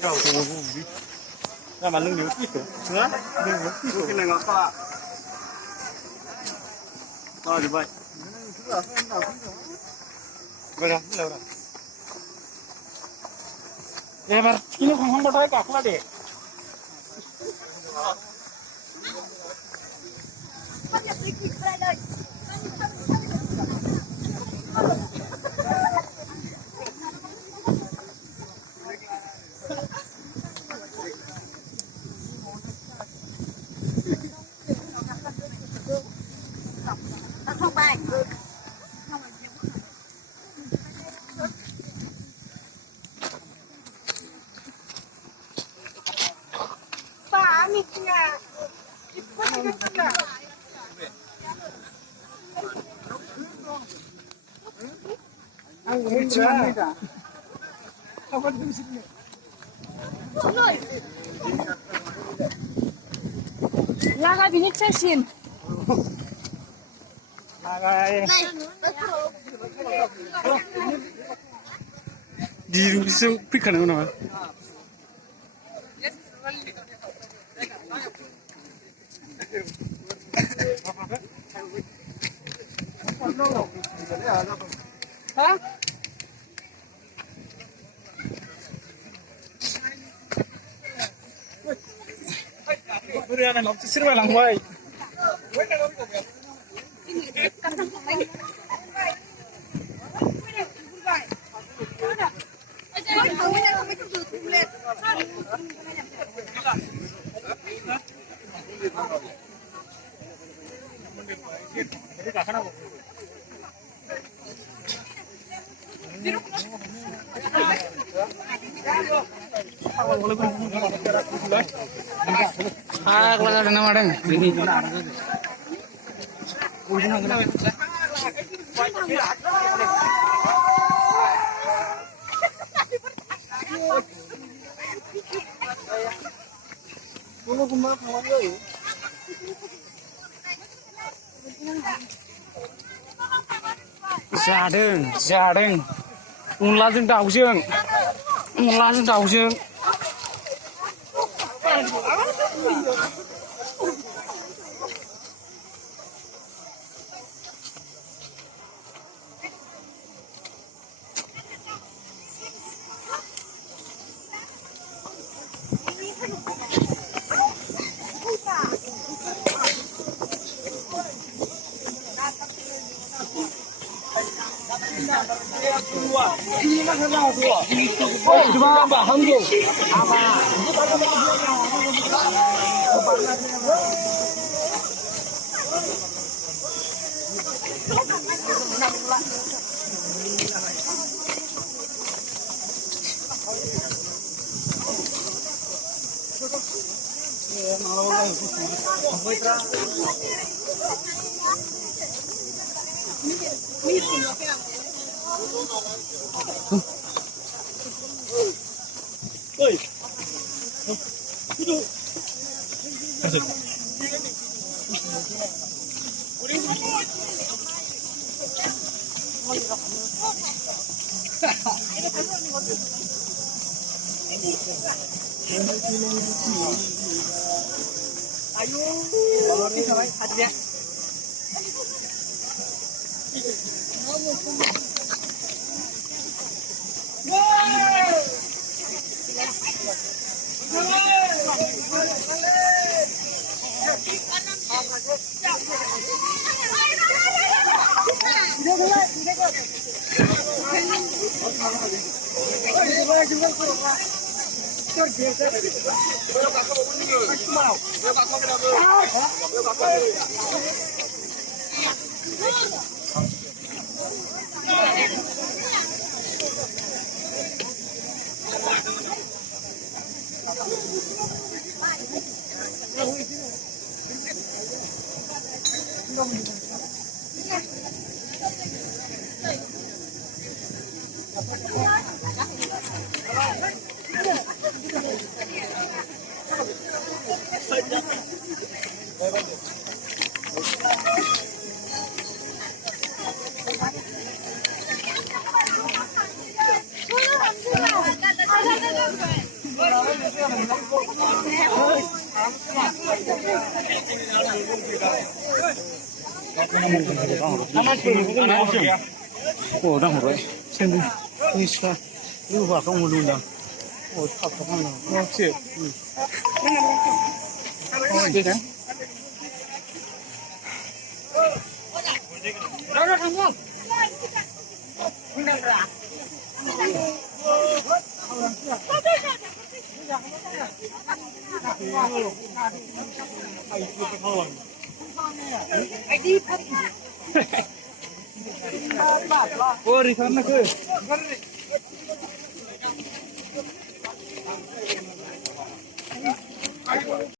Nah, malu ni itu. Nah, ni itu. Mungkin enggak apa. Oh, dibuat. Berapa? Berapa? Mar, ini kong botol apa? Apa deh? Không bài. Pak, miknya. Laga bini cesin. Di bisa pikan mana? Hah? Berian nak sirwa lang bay. Kalau ada nama deng, ini Jadeng, mulazim dauseng. 哦，等会儿，现在你看，有话跟我录的，我差不多了，我去，对的。找找成功。你这是啊？哎，你看。我的天，那个。